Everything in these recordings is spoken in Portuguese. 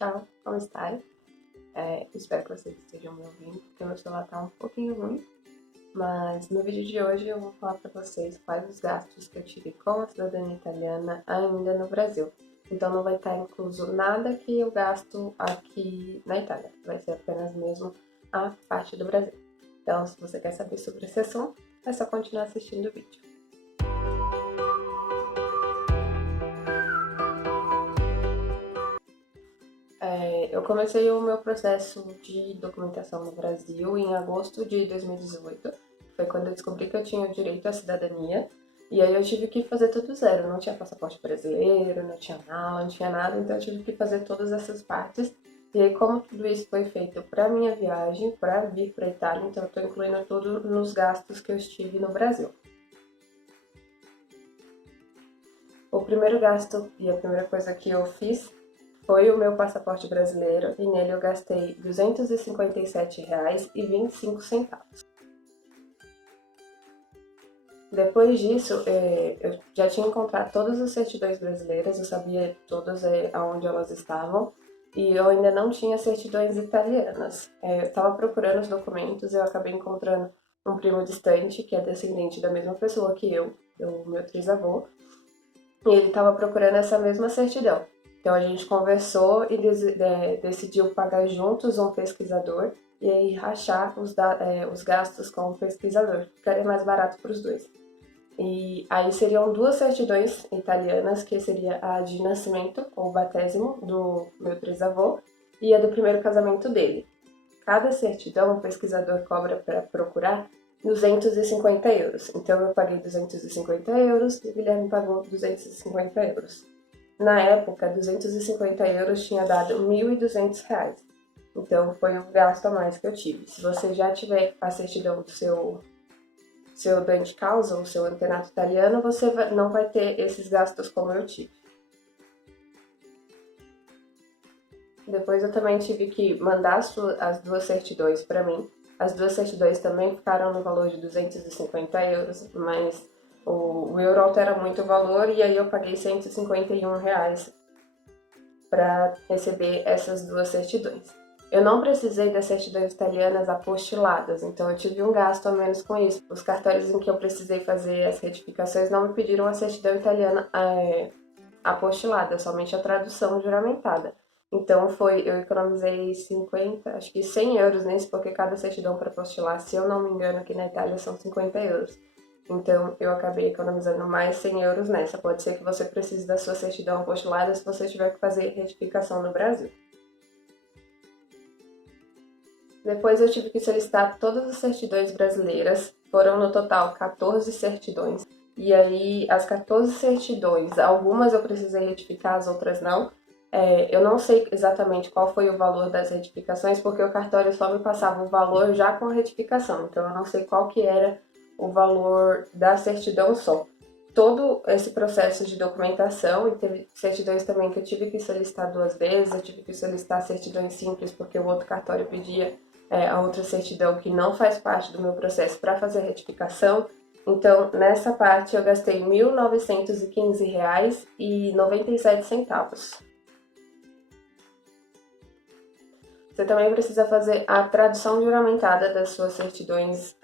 Tchau, como está? Espero que vocês estejam me ouvindo, porque meu celular tá um pouquinho ruim. Mas no vídeo de hoje eu vou falar para vocês quais os gastos que eu tive com a cidadania italiana ainda no Brasil. Então não vai estar incluso nada que eu gasto aqui na Itália, vai ser apenas mesmo a parte do Brasil. Então se você quer saber sobre esse assunto, é só continuar assistindo o vídeo. Eu comecei o meu processo de documentação no Brasil em agosto de 2018. Foi quando eu descobri que eu tinha o direito à cidadania. E aí eu tive que fazer tudo zero. Não tinha passaporte brasileiro, não tinha mala, não tinha nada. Então eu tive que fazer todas essas partes. E aí como tudo isso foi feito para minha viagem, para vir para a Itália, então eu estou incluindo tudo nos gastos que eu estive no Brasil. O primeiro gasto e a primeira coisa que eu fiz foi o meu passaporte brasileiro e nele eu gastei R$ 257,25. Depois disso, eu já tinha encontrado todas as certidões brasileiras, eu sabia todas aonde elas estavam, e eu ainda não tinha certidões italianas. Eu estava procurando os documentos e eu acabei encontrando um primo distante, que é descendente da mesma pessoa que eu, o meu trisavô, e ele estava procurando essa mesma certidão. Então a gente conversou e decidiu pagar juntos um pesquisador e aí rachar os gastos com o pesquisador, ficaria mais barato para os dois. E aí seriam duas certidões italianas, que seria a de nascimento, ou batésimo, do meu trisavô, e a do primeiro casamento dele. Cada certidão o pesquisador cobra para procurar €250. Então eu paguei €250 e o Guilherme pagou €250. Na época, €250 tinha dado R$ 1.200. Então foi um gasto a mais que eu tive. Se você já tiver a certidão do seu dante de causa, o seu antenato italiano, você não vai ter esses gastos como eu tive. Depois eu também tive que mandar as duas certidões para mim. As duas certidões também ficaram no valor de €250, mas o euro altera muito o valor e aí eu paguei R$ 151 para receber essas duas certidões. Eu não precisei das certidões italianas apostiladas, então eu tive um gasto a menos com isso. Os cartórios em que eu precisei fazer as retificações não me pediram a certidão italiana apostilada, somente a tradução juramentada. Então eu economizei 50, acho que €100 nisso, porque cada certidão para apostilar, se eu não me engano, aqui na Itália são €50. Então eu acabei economizando mais €100 nessa. Pode ser que você precise da sua certidão apostilada se você tiver que fazer retificação no Brasil. Depois eu tive que solicitar todas as certidões brasileiras, foram no total 14 certidões. E aí, as 14 certidões, algumas eu precisei retificar, as outras não. Eu não sei exatamente qual foi o valor das retificações, porque o cartório só me passava o valor já com a retificação, então eu não sei qual que era o valor da certidão só. Todo esse processo de documentação, e teve certidões também que eu tive que solicitar 2 vezes, eu tive que solicitar certidões simples, porque o outro cartório pedia a outra certidão que não faz parte do meu processo para fazer a retificação. Então, nessa parte eu gastei R$ 1.915,97. Você também precisa fazer a tradução juramentada das suas certidões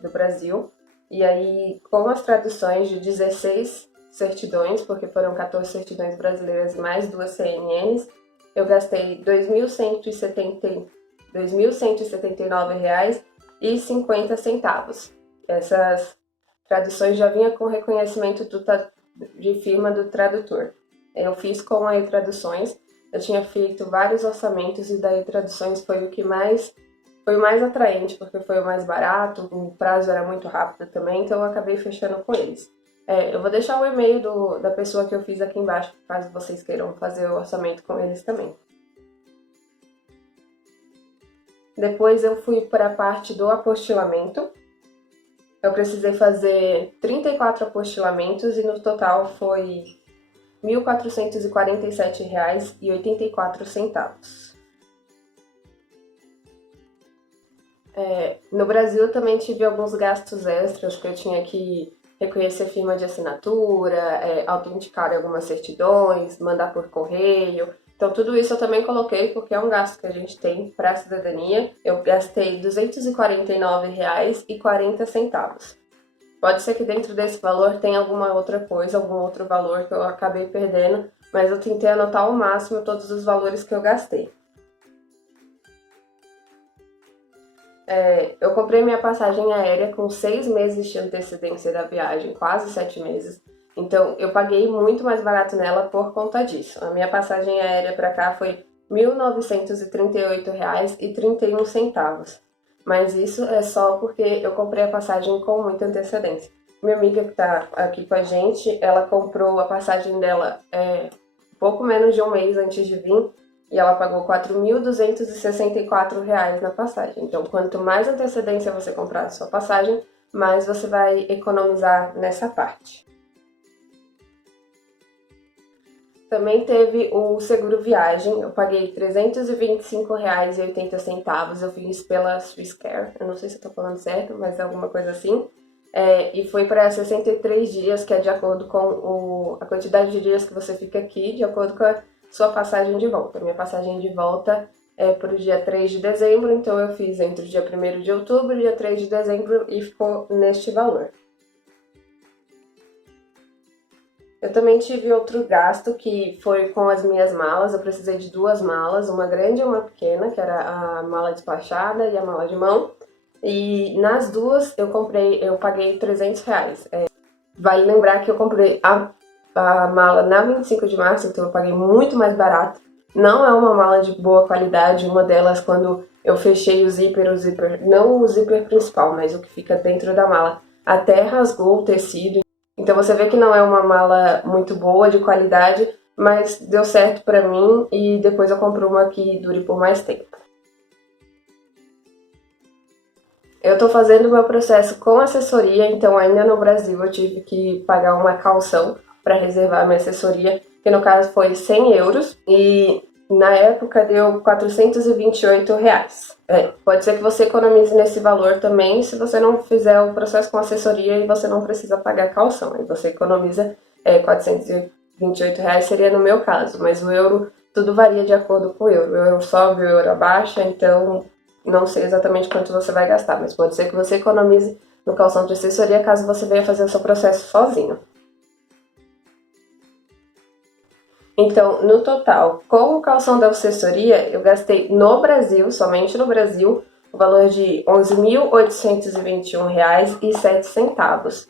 do Brasil. E aí, com as traduções de 16 certidões, porque foram 14 certidões brasileiras mais 2 CNNs, eu gastei R$ 2.179,50. Essas traduções já vinham com reconhecimento de firma do tradutor. Eu fiz com a e-traduções, eu tinha feito vários orçamentos e daí traduções foi o mais atraente, porque foi o mais barato, o prazo era muito rápido também, então eu acabei fechando com eles. Eu vou deixar o e-mail da pessoa que eu fiz aqui embaixo, caso vocês queiram fazer o orçamento com eles também. Depois eu fui para a parte do apostilamento. Eu precisei fazer 34 apostilamentos e no total foi R$ 1.447,84. No Brasil eu também tive alguns gastos extras, que eu tinha que reconhecer firma de assinatura, autenticar algumas certidões, mandar por correio. Então tudo isso eu também coloquei porque é um gasto que a gente tem para a cidadania. Eu gastei R$ 249,40. Pode ser que dentro desse valor tenha alguma outra coisa, algum outro valor que eu acabei perdendo, mas eu tentei anotar ao máximo todos os valores que eu gastei. Eu comprei minha passagem aérea com 6 meses de antecedência da viagem, quase 7 meses. Então, eu paguei muito mais barato nela por conta disso. A minha passagem aérea para cá foi R$ 1.938,31. Mas isso é só porque eu comprei a passagem com muita antecedência. Minha amiga que está aqui com a gente, ela comprou a passagem dela pouco menos de um mês antes de vir, e ela pagou R$ 4.264 na passagem. Então, quanto mais antecedência você comprar a sua passagem, mais você vai economizar nessa parte. Também teve o seguro viagem, eu paguei R$ 325,80, eu fiz pela Swisscare, eu não sei se eu tô falando certo, mas é alguma coisa assim. E foi para 63 dias, que é de acordo com a quantidade de dias que você fica aqui, de acordo com a sua passagem de volta. Minha passagem de volta é para o dia 3 de dezembro, então eu fiz entre o dia 1º de outubro e o dia 3 de dezembro e ficou neste valor. Eu também tive outro gasto que foi com as minhas malas. Eu precisei de 2 malas, uma grande e uma pequena, que era a mala despachada e a mala de mão. E nas duas eu paguei R$ 300. Vale lembrar que eu comprei a mala na 25 de março, então eu paguei muito mais barato. Não é uma mala de boa qualidade, uma delas quando eu fechei o zíper, não o zíper principal, mas o que fica dentro da mala, até rasgou o tecido. Então você vê que não é uma mala muito boa, de qualidade, mas deu certo pra mim e depois eu comprei uma que dure por mais tempo. Eu tô fazendo meu processo com assessoria, então ainda no Brasil eu tive que pagar uma caução para reservar a minha assessoria, que no caso foi 100 euros, e na época deu R$ 428. Pode ser que você economize nesse valor também se você não fizer o processo com assessoria e você não precisa pagar caução. Aí você economiza R$ 428 seria no meu caso, mas o euro, tudo varia de acordo com o euro. O euro sobe, o euro abaixa, então não sei exatamente quanto você vai gastar, mas pode ser que você economize no calção de assessoria caso você venha fazer o seu processo sozinho. Então, no total, com o calção da assessoria, eu gastei no Brasil, somente no Brasil, o valor de R$ 11.821,07.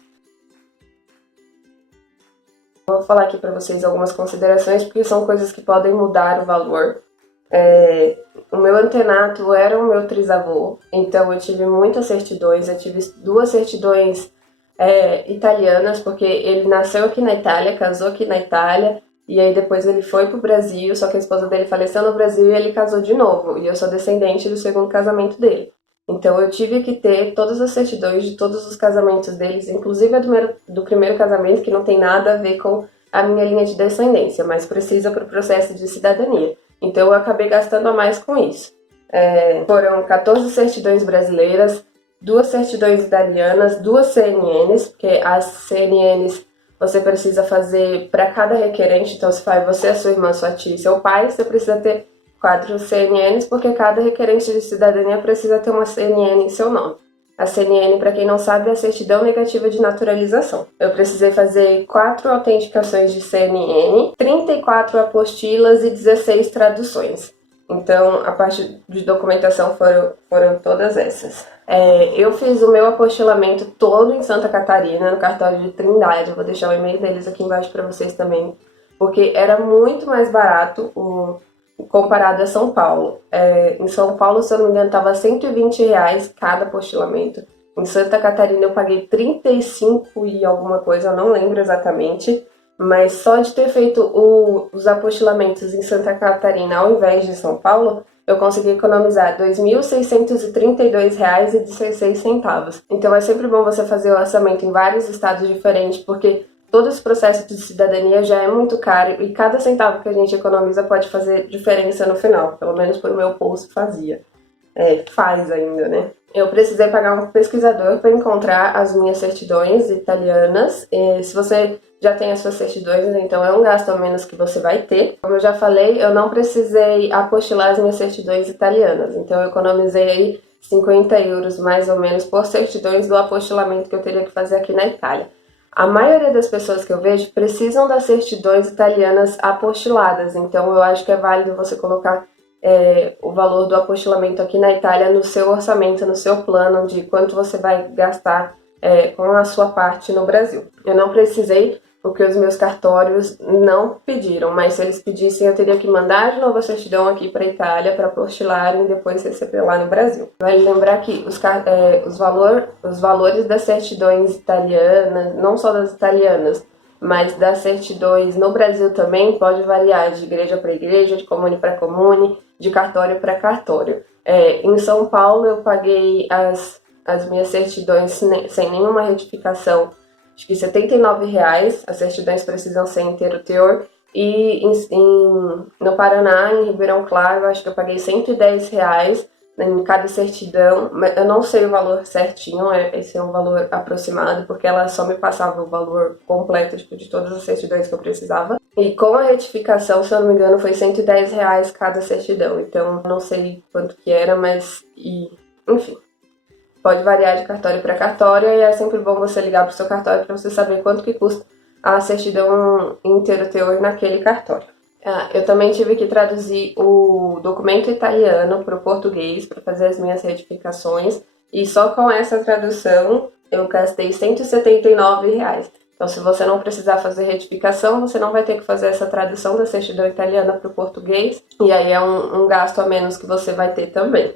Vou falar aqui para vocês algumas considerações, porque são coisas que podem mudar o valor. O meu antenato era o meu trisavô, então eu tive muitas certidões, eu tive 2 certidões italianas, porque ele nasceu aqui na Itália, casou aqui na Itália, e aí depois ele foi pro Brasil, só que a esposa dele faleceu no Brasil e ele casou de novo, e eu sou descendente do 2º casamento dele. Então eu tive que ter todas as certidões de todos os casamentos deles, inclusive a do primeiro casamento, que não tem nada a ver com a minha linha de descendência, mas precisa para o processo de cidadania. Então eu acabei gastando a mais com isso. Foram 14 certidões brasileiras, 2 certidões italianas, 2 CNNs, porque as CNNs você precisa fazer para cada requerente, então se faz você, a sua irmã, sua tia e seu pai, você precisa ter 4 CNNs, porque cada requerente de cidadania precisa ter uma CNN em seu nome. A CNN, para quem não sabe, é a certidão negativa de naturalização. Eu precisei fazer 4 autenticações de CNN, 34 apostilas e 16 traduções. Então, a parte de documentação foram todas essas. Eu fiz o meu apostilamento todo em Santa Catarina, no cartório de Trindade. Eu vou deixar o e-mail deles aqui embaixo para vocês também, porque era muito mais barato comparado a São Paulo. Em São Paulo, se eu não me engano, estava R$ 120 cada apostilamento. Em Santa Catarina eu paguei 35 e alguma coisa, eu não lembro exatamente. Mas só de ter feito os apostilamentos em Santa Catarina ao invés de São Paulo, eu consegui economizar R$ 2.632,16. Então é sempre bom você fazer o orçamento em vários estados diferentes, porque todo esse processo de cidadania já é muito caro e cada centavo que a gente economiza pode fazer diferença no final. Pelo menos por meu bolso fazia. Faz ainda, né? Eu precisei pagar um pesquisador para encontrar as minhas certidões italianas. Se você já tem as suas certidões, então é um gasto a menos que você vai ter. Como eu já falei, eu não precisei apostilar as minhas certidões italianas, então eu economizei aí 50 euros mais ou menos por certidões do apostilamento que eu teria que fazer aqui na Itália. A maioria das pessoas que eu vejo precisam das certidões italianas apostiladas, então eu acho que é válido você colocar o valor do apostilamento aqui na Itália no seu orçamento, no seu plano de quanto você vai gastar com a sua parte no Brasil. Eu não precisei, porque os meus cartórios não pediram, mas se eles pedissem eu teria que mandar de novo a certidão aqui para a Itália para apostilarem e depois receber lá no Brasil. Vale lembrar que os valores das certidões italianas, não só das italianas, mas das certidões no Brasil também pode variar de igreja para igreja, de comune para comune, de cartório para cartório. Em São Paulo eu paguei as minhas certidões sem nenhuma retificação, acho que R$79, as certidões precisam ser inteiro teor, e no Paraná, em Ribeirão Claro, eu acho que eu paguei R$110 em cada certidão, mas eu não sei o valor certinho, esse é um valor aproximado, porque ela só me passava o valor completo de todas as certidões que eu precisava. E com a retificação, se eu não me engano, foi R$110 cada certidão, então não sei quanto que era, mas enfim. Pode variar de cartório para cartório e é sempre bom você ligar para o seu cartório para você saber quanto que custa a certidão inteiro teor naquele cartório. Eu também tive que traduzir o documento italiano para o português para fazer as minhas retificações e só com essa tradução eu gastei R$179. Então, se você não precisar fazer retificação, você não vai ter que fazer essa tradução da certidão italiana para o português, e aí é um gasto a menos que você vai ter também.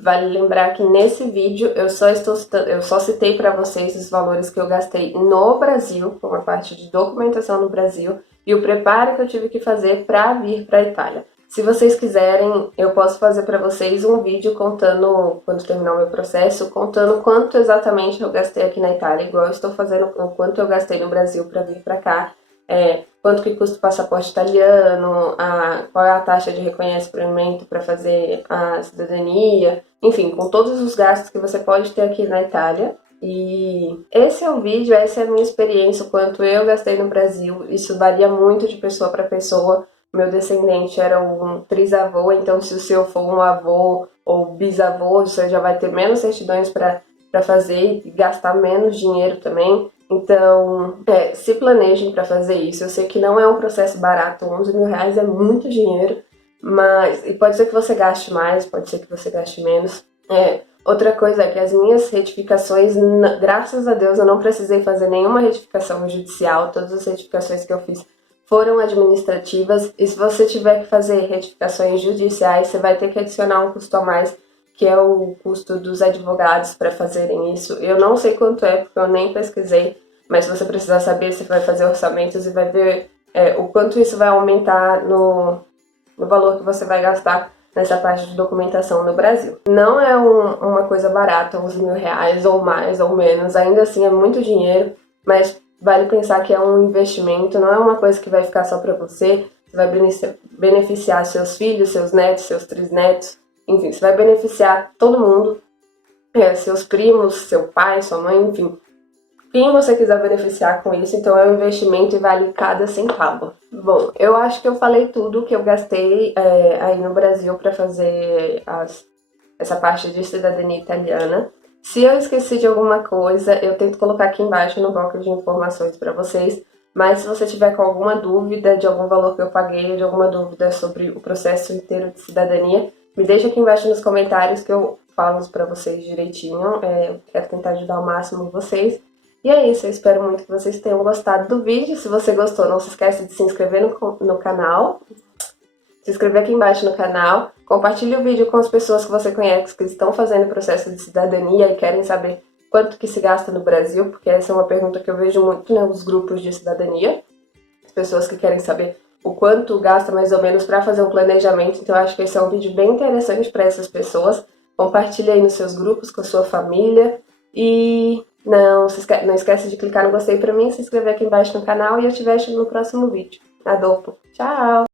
Vale lembrar que nesse vídeo eu só citei para vocês os valores que eu gastei no Brasil, com a parte de documentação no Brasil, e o preparo que eu tive que fazer para vir para a Itália. Se vocês quiserem, eu posso fazer para vocês um vídeo contando, quando terminar o meu processo, contando quanto exatamente eu gastei aqui na Itália, igual eu estou fazendo, o quanto eu gastei no Brasil para vir para cá, quanto que custa o passaporte italiano, qual é a taxa de reconhecimento para fazer a cidadania, enfim, com todos os gastos que você pode ter aqui na Itália. E esse é o vídeo, essa é a minha experiência, o quanto eu gastei no Brasil. Isso varia muito de pessoa para pessoa. Meu descendente era um trisavô, então se o seu for um avô ou bisavô, você já vai ter menos certidões para fazer e gastar menos dinheiro também. Então, se planejem para fazer isso. Eu sei que não é um processo barato, R$11.000 é muito dinheiro, mas e pode ser que você gaste mais, pode ser que você gaste menos. Outra coisa é que as minhas retificações, graças a Deus, eu não precisei fazer nenhuma retificação judicial, todas as retificações que eu fiz foram administrativas, e se você tiver que fazer retificações judiciais, você vai ter que adicionar um custo a mais, que é o custo dos advogados para fazerem isso. Eu não sei quanto é, porque eu nem pesquisei, mas se você precisar saber, você vai fazer orçamentos e vai ver o quanto isso vai aumentar no valor que você vai gastar nessa parte de documentação no Brasil. Não é uma coisa barata, R$11.000 ou mais ou menos, ainda assim é muito dinheiro, mas vale pensar que é um investimento, não é uma coisa que vai ficar só para você, você vai beneficiar seus filhos, seus netos, seus trisnetos, enfim, você vai beneficiar todo mundo, seus primos, seu pai, sua mãe, enfim, quem você quiser beneficiar com isso, então é um investimento e vale cada centavo. Bom, eu acho que eu falei tudo que eu gastei aí no Brasil para fazer essa parte de cidadania italiana. Se eu esqueci de alguma coisa, eu tento colocar aqui embaixo no bloco de informações para vocês, mas se você tiver com alguma dúvida de algum valor que eu paguei, de alguma dúvida sobre o processo inteiro de cidadania, me deixa aqui embaixo nos comentários que eu falo para vocês direitinho. Eu quero tentar ajudar ao máximo vocês. E é isso, eu espero muito que vocês tenham gostado do vídeo. Se você gostou, não se esquece de se inscrever no canal. Se inscrever aqui embaixo no canal. Compartilhe o vídeo com as pessoas que você conhece que estão fazendo o processo de cidadania e querem saber quanto que se gasta no Brasil, porque essa é uma pergunta que eu vejo muito nos grupos de cidadania. As pessoas que querem saber o quanto gasta mais ou menos para fazer um planejamento. Então eu acho que esse é um vídeo bem interessante para essas pessoas. Compartilhe aí nos seus grupos, com a sua família. E não esquece de clicar no gostei para mim, se inscrever aqui embaixo no canal e eu te vejo no próximo vídeo. Adolfo. Tchau!